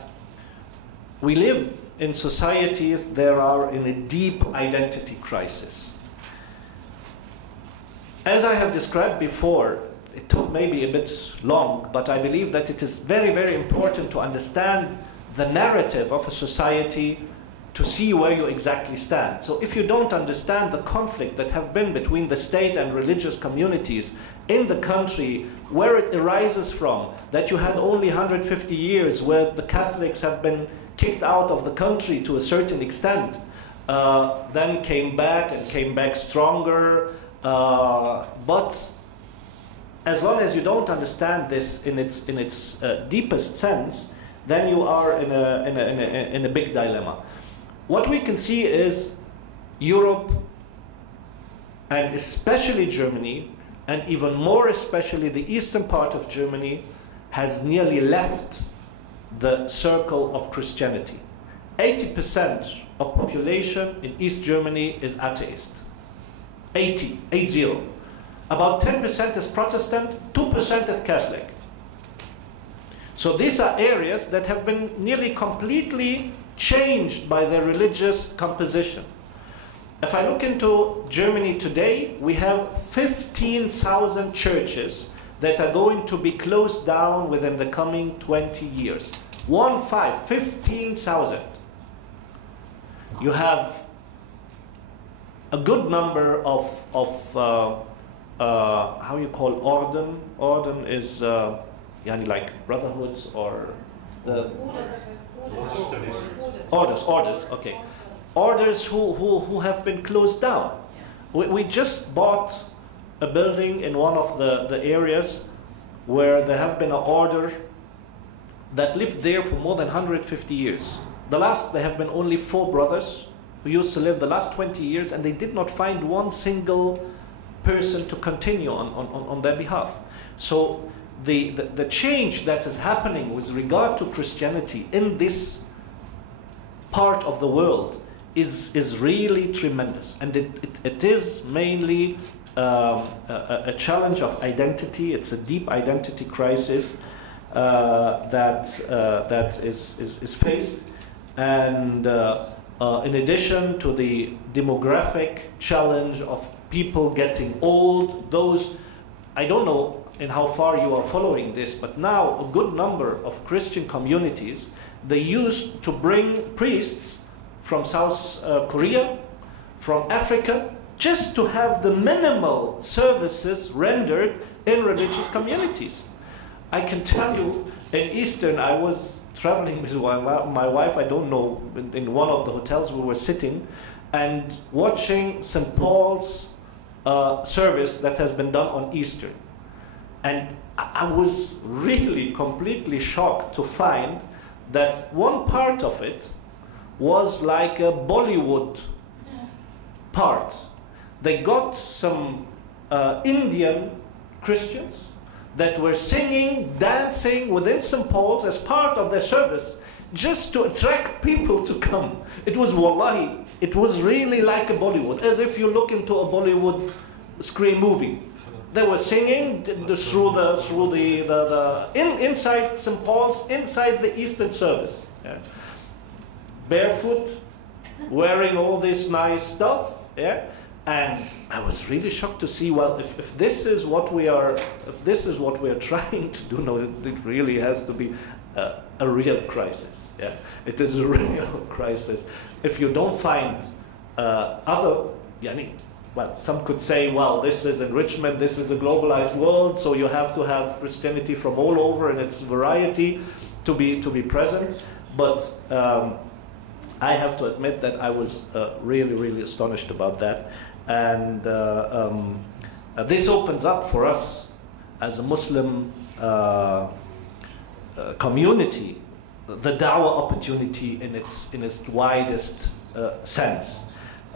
we live in societies that are in a deep identity crisis. As I have described before, it took maybe a bit long, but I believe that it is very, very important to understand the narrative of a society to see where you exactly stand. So if you don't understand the conflict that have been between the state and religious communities in the country, where it arises from, that you had only 150 years where the Catholics have been kicked out of the country to a certain extent, then came back and came back stronger, but as long as you don't understand this in its deepest sense, then you are in a big dilemma. What we can see is Europe, and especially Germany, and even more especially the eastern part of Germany, has nearly left the circle of Christianity. 80% of population in East Germany is atheist. 80. About 10% is Protestant, 2% is Catholic. So these are areas that have been nearly completely changed by their religious composition. If I look into Germany today, we have 15,000 churches that are going to be closed down within the coming 20 years. 15,000. You have a good number of how you call Orden? Orden is like brotherhoods or the orders. Okay, orders who have been closed down. We just bought a building in one of the areas where there have been an order that lived there for more than 150 years. There have been only 4 brothers who used to live the last 20 years, and they did not find one single person to continue on their behalf. So the change that is happening with regard to Christianity in this part of the world is really tremendous, and it is mainly a challenge of identity. It's a deep identity crisis that is faced, and in addition to the demographic challenge of people getting old, I don't know in how far you are following this, but now a good number of Christian communities, they used to bring priests from South Korea, from Africa, just to have the minimal services rendered in religious communities. I can tell you, in Eastern, I was traveling with my wife, I don't know, in one of the hotels we were sitting and watching St. Paul's service that has been done on Easter. And I was really completely shocked to find that one part of it was like a Bollywood part. They got some Indian Christians that were singing, dancing within St. Paul's as part of their service, just to attract people to come. It was wallahi, it was really like a Bollywood, as if you look into a Bollywood screen movie. They were singing inside St. Paul's, inside the Eastern service. Yeah. Barefoot, wearing all this nice stuff, yeah. And I was really shocked to see, well, if this is what we are trying to do, no, it really has to be a real crisis. Yeah, it is a real crisis. If you don't find other, well, some could say, well, this is enrichment, this is a globalized world, so you have to have Christianity from all over in its variety to be present. But I have to admit that I was really, really astonished about that. And this opens up for us as a Muslim community the da'wah opportunity in its widest sense.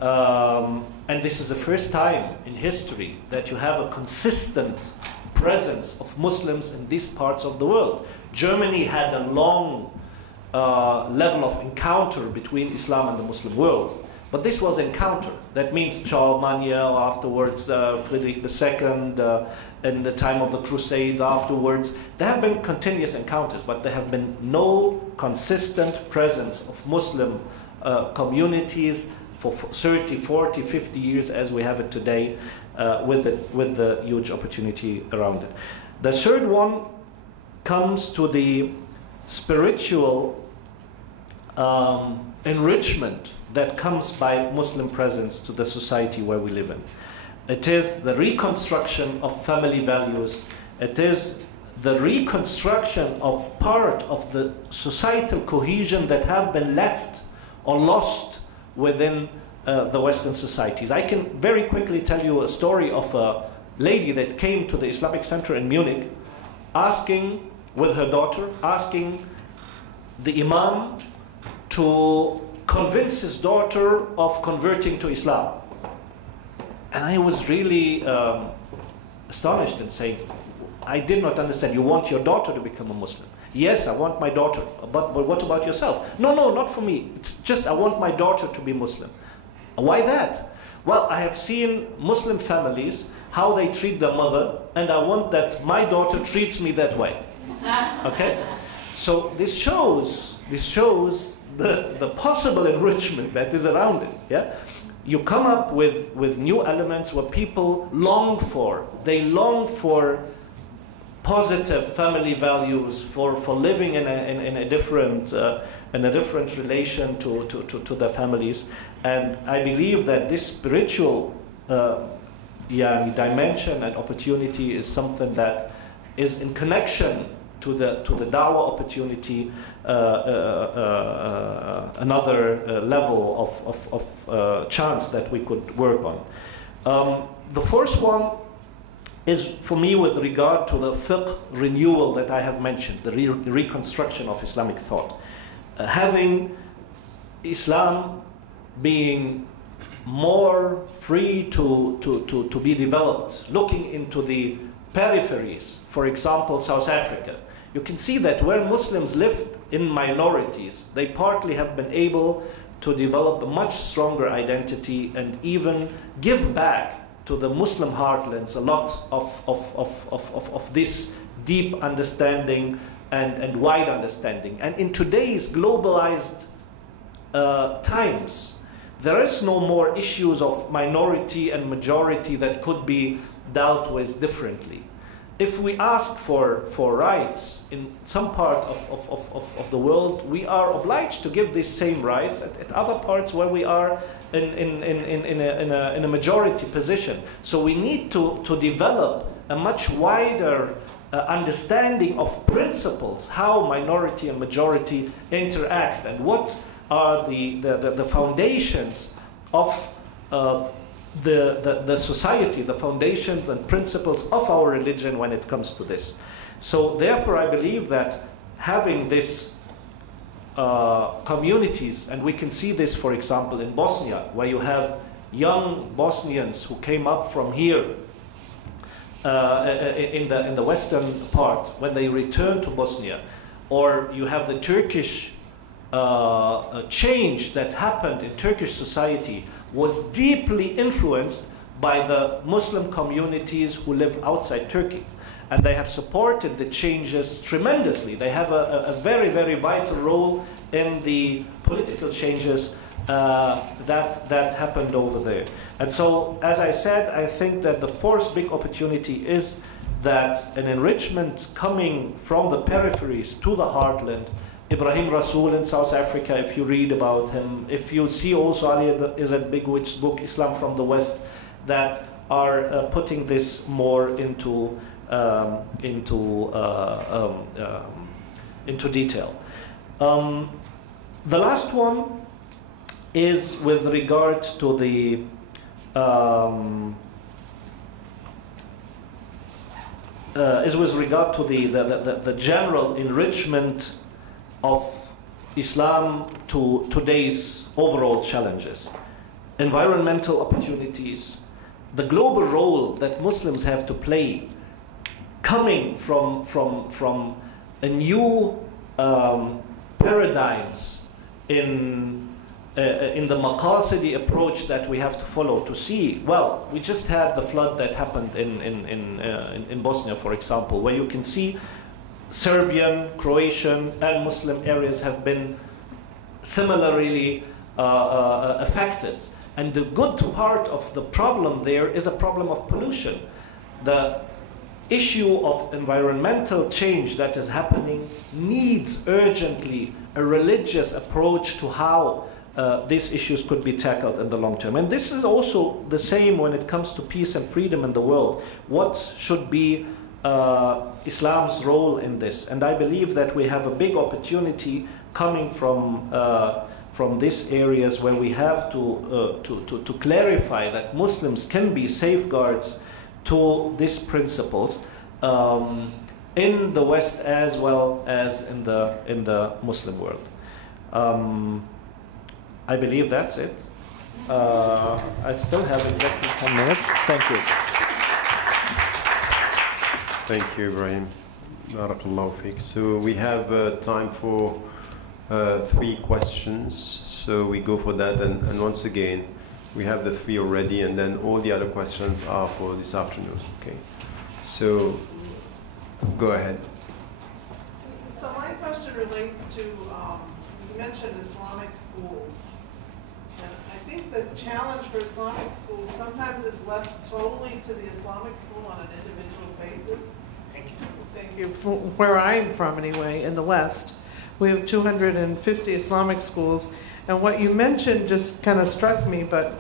And this is the first time in history that you have a consistent presence of Muslims in these parts of the world. Germany had a long level of encounter between Islam and the Muslim world. But this was encounter. That means Charlemagne, afterwards Friedrich II, in the time of the Crusades afterwards. There have been continuous encounters, but there have been no consistent presence of Muslim communities for 30, 40, 50 years as we have it today, with the huge opportunity around it. The third one comes to the spiritual enrichment that comes by Muslim presence to the society where we live in. It is the reconstruction of family values. It is the reconstruction of part of the societal cohesion that have been left or lost within the Western societies. I can very quickly tell you a story of a lady that came to the Islamic Center in Munich, asking, with her daughter, asking the Imam to convince his daughter of converting to Islam. And I was really astonished and saying, I did not understand. You want your daughter to become a Muslim? Yes, I want my daughter. But what about yourself? No, not for me. It's just I want my daughter to be Muslim. Why that? Well, I have seen Muslim families, how they treat their mother, and I want that my daughter treats me that way. Okay? So this shows the possible enrichment that is around it. Yeah? You come up with new elements what people long for. They long for positive family values, for living in a different relation to their families. And I believe that this spiritual dimension and opportunity is something that is in connection to the da'wah opportunity, another level of chance that we could work on. The first one is for me with regard to the fiqh renewal that I have mentioned, the reconstruction of Islamic thought. Having Islam being more free to be developed, looking into the peripheries, for example, South Africa. You can see that where Muslims lived in minorities, they partly have been able to develop a much stronger identity and even give back to the Muslim heartlands a lot of this deep understanding and wide understanding. And in today's globalized times, there is no more issues of minority and majority that could be dealt with differently. If we ask for rights in some part of the world, we are obliged to give these same rights at other parts where we are in a majority position. So we need to develop a much wider understanding of principles, how minority and majority interact, and what are the foundations of the society, the foundations and principles of our religion when it comes to this. So therefore I believe that having this communities, and we can see this for example in Bosnia, where you have young Bosnians who came up from here in the western part, when they return to Bosnia, or you have the Turkish change that happened in Turkish society was deeply influenced by the Muslim communities who live outside Turkey. And they have supported the changes tremendously. They have a very, very vital role in the political changes that happened over there. And so, as I said, I think that the first big opportunity is that an enrichment coming from the peripheries to the heartland. Ibrahim Rasool in South Africa, if you read about him, if you see also Ali Izzat Bigwich's book, Islam from the West, that are putting this more into detail. The last one is with regard to the the general enrichment of Islam to today's overall challenges, environmental opportunities, the global role that Muslims have to play, coming from a new paradigms in the maqasidi approach that we have to follow to see. Well, we just had the flood that happened in Bosnia, for example, where you can see Serbian, Croatian, and Muslim areas have been similarly affected. And the good part of the problem there is a problem of pollution. The issue of environmental change that is happening needs urgently a religious approach to how these issues could be tackled in the long term. And this is also the same when it comes to peace and freedom in the world. What should be Islam's role in this? And I believe that we have a big opportunity coming from these areas where we have to clarify that Muslims can be safeguards to these principles in the West as well as in the Muslim world. I believe that's it. I still have exactly 10 minutes. Thank you. Thank you, Ibrahim. Barakallahu feek. So we have time for 3 questions. So we go for that. And once again, we have the 3 already, and then all the other questions are for this afternoon. Okay. So go ahead. So my question relates to, you mentioned Islamic schools. And I think the challenge for Islamic schools sometimes is left totally to the Islamic school on an individual basis. Thank you. Thank you. For where I'm from anyway, in the West, we have 250 Islamic schools. And what you mentioned just kind of struck me, but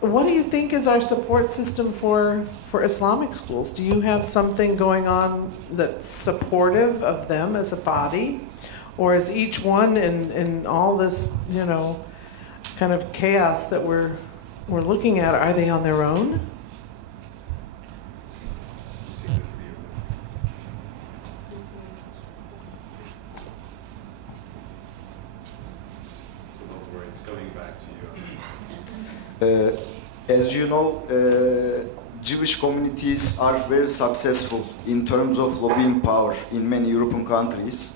what do you think is our support system for Islamic schools? Do you have something going on that's supportive of them as a body? Or is each one in all this, you know, kind of chaos that we're looking at, are they on their own? back to you. As you know, Jewish communities are very successful in terms of lobbying power in many European countries.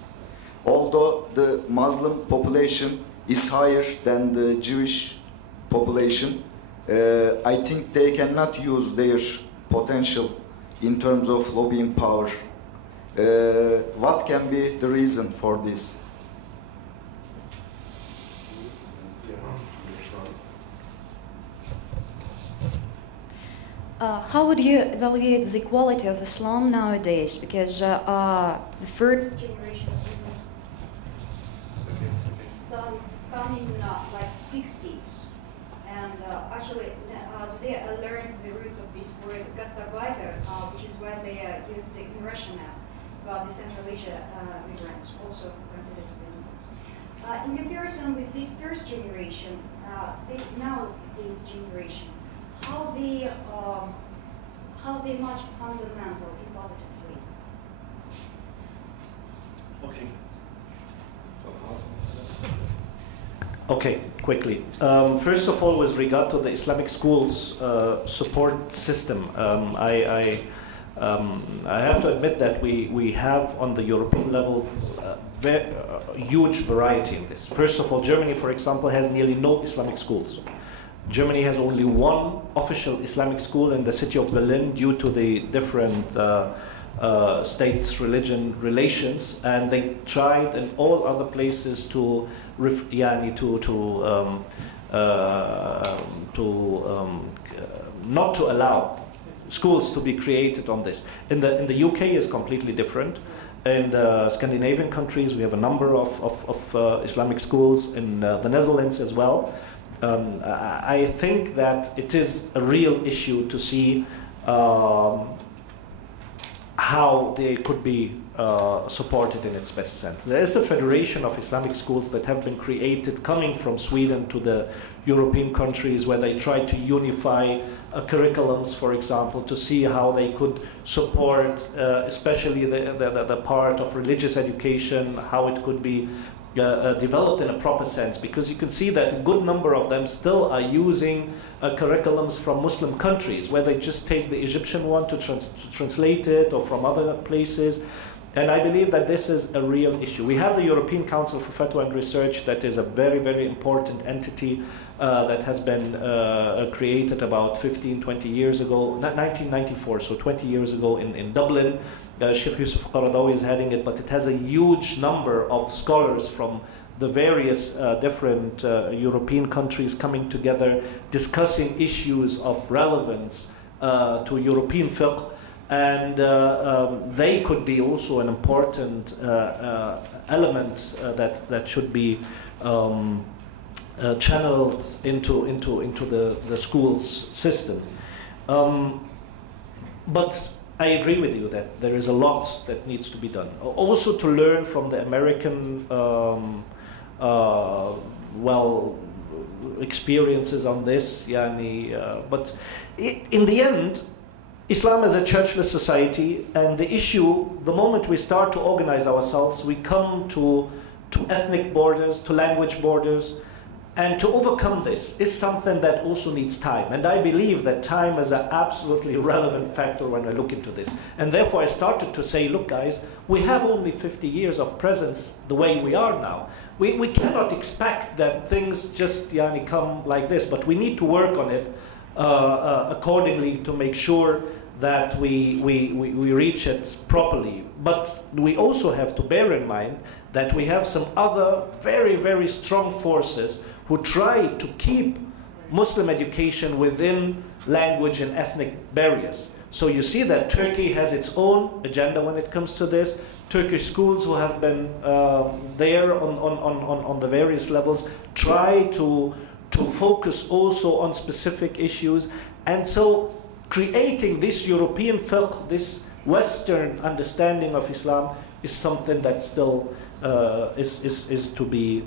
Although the Muslim population is higher than the Jewish population, I think they cannot use their potential in terms of lobbying power. What can be the reason for this? How would you evaluate the quality of Islam nowadays? Because the first generation of Muslims started coming like 60s, and actually today I learned the roots of this word gastarbeiter, which is widely used in Russia now, about the Central Asia migrants, also considered to be Muslims. In comparison with this first generation, nowadays generation, how they much fundamental in positive way. Okay. Okay, quickly. First of all, with regard to the Islamic schools support system, I have to admit that we have on the European level huge variety in this. First of all, Germany, for example, has nearly no Islamic schools. Germany has only one official Islamic school in the city of Berlin due to the different state-religion relations, and they tried in all other places to not to allow schools to be created on this. In the UK is completely different. In the Scandinavian countries, we have a number of Islamic schools, in the Netherlands as well. I think that it is a real issue to see how they could be supported in its best sense. There is a federation of Islamic schools that have been created coming from Sweden to the European countries, where they try to unify curriculums, for example, to see how they could support especially the part of religious education, how it could be developed in a proper sense, because you can see that a good number of them still are using curriculums from Muslim countries, where they just take the Egyptian one to translate it, or from other places. And I believe that this is a real issue. We have the European Council for Fatwa and Research, that is a very, very important entity that has been created about 15, 20 years ago, 1994, so 20 years ago in Dublin. Sheikh Yusuf Qaradawi is heading it, but it has a huge number of scholars from the various different European countries coming together, discussing issues of relevance to European fiqh, and they could be also an important element that should be channeled into the schools system. But I agree with you that there is a lot that needs to be done. Also to learn from the American experiences on this. But in the end, Islam is a churchless society, and the issue, the moment we start to organize ourselves, we come to ethnic borders, to language borders, and to overcome this is something that also needs time. And I believe that time is an absolutely relevant factor when I look into this. And therefore I started to say, look guys, we have only 50 years of presence the way we are now. We cannot expect that things just come like this, but we need to work on it accordingly to make sure that we reach it properly. But we also have to bear in mind that we have some other very, very strong forces who try to keep Muslim education within language and ethnic barriers. So you see that Turkey has its own agenda when it comes to this. Turkish schools who have been there on the various levels try to focus also on specific issues. And so creating this European fiqh, this Western understanding of Islam, is something that still is to be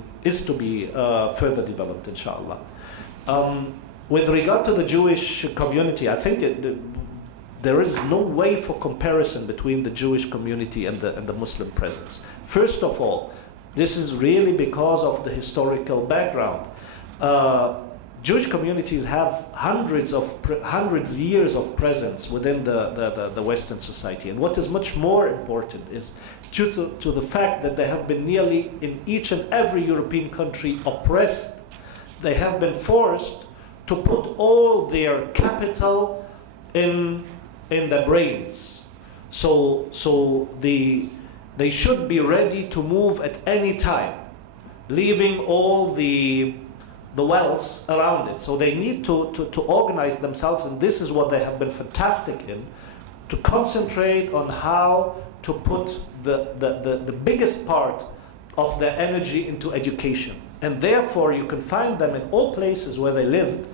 further developed, inshallah. With regard to the Jewish community, I think there is no way for comparison between the Jewish community and the Muslim presence. First of all, this is really because of the historical background. Jewish communities have hundreds years of presence within the Western society. And what is much more important is due to the fact that they have been nearly in each and every European country oppressed, they have been forced to put all their capital in their brains. So they should be ready to move at any time, leaving all the wealth around it. So they need to organize themselves, and this is what they have been fantastic in, to concentrate on how to put the biggest part of their energy into education. And therefore you can find them in all places where they lived,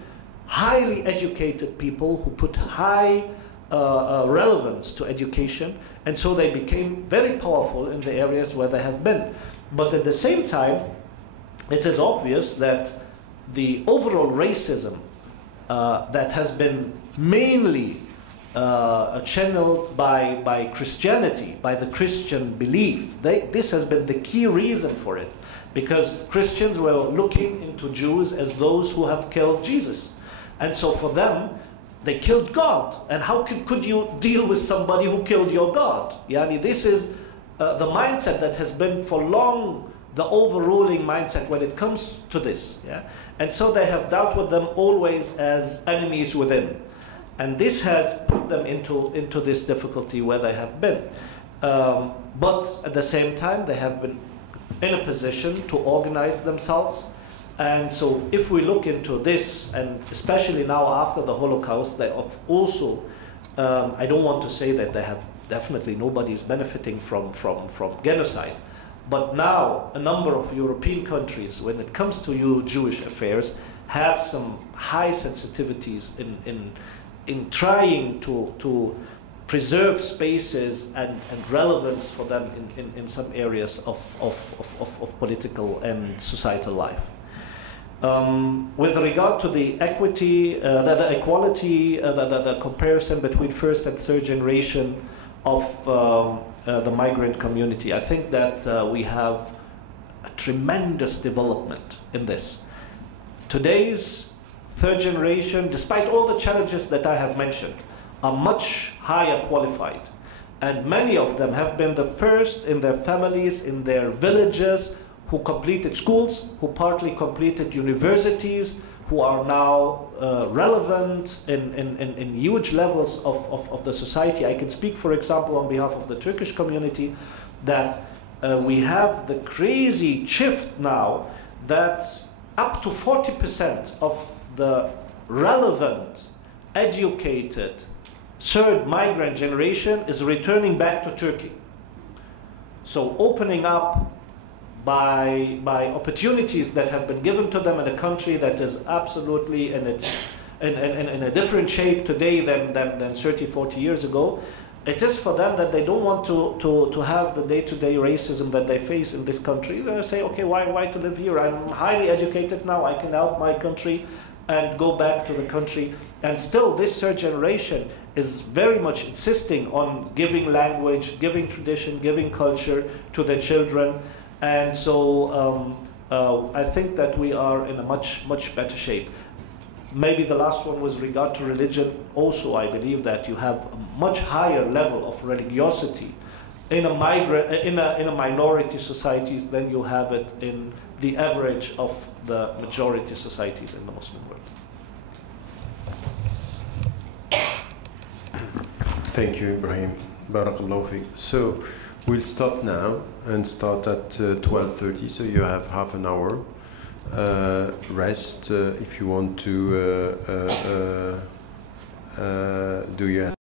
highly educated people who put high relevance to education, and so they became very powerful in the areas where they have been. But at the same time, it is obvious that the overall racism that has been mainly channeled by Christianity, by the Christian belief, this has been the key reason for it, because Christians were looking into Jews as those who have killed Jesus. And so for them, they killed God. And how could you deal with somebody who killed your God? Yani, this is the mindset that has been for long the overruling mindset when it comes to this. Yeah? And so they have dealt with them always as enemies within. And this has put them into this difficulty where they have been. But at the same time, they have been in a position to organize themselves. And so if we look into this, and especially now after the Holocaust, they have also, I don't want to say that they have, definitely nobody is benefiting from genocide. But now a number of European countries, when it comes to Jewish affairs, have some high sensitivities in trying to preserve spaces and relevance for them in some areas of political and societal life. With regard to the equity, the equality, the comparison between first and third generation of the migrant community, I think that we have a tremendous development in this. Today's third generation, despite all the challenges that I have mentioned, are much higher qualified. And many of them have been the first in their families, in their villages, who completed schools, who partly completed universities, who are now relevant in huge levels of the society. I can speak, for example, on behalf of the Turkish community, that we have the crazy shift now that up to 40% of the relevant, educated, third migrant generation is returning back to Turkey. So opening up by opportunities that have been given to them in a country that is absolutely in a different shape today than 30, 40 years ago. It is for them that they don't want to have the day-to-day racism that they face in this country. They say, okay, why to live here? I'm highly educated now, I can help my country and go back to the country. And still this third generation is very much insisting on giving language, giving tradition, giving culture to their children. And so I think that we are in a much better shape. Maybe the last one was regard to religion. Also, I believe that you have a much higher level of religiosity in a minority societies than you have it in the average of the majority societies in the Muslim world. Thank you, Ibrahim. Barakallahu fiqh. So we'll stop now and start at 12:30. So you have half an hour rest if you want to do your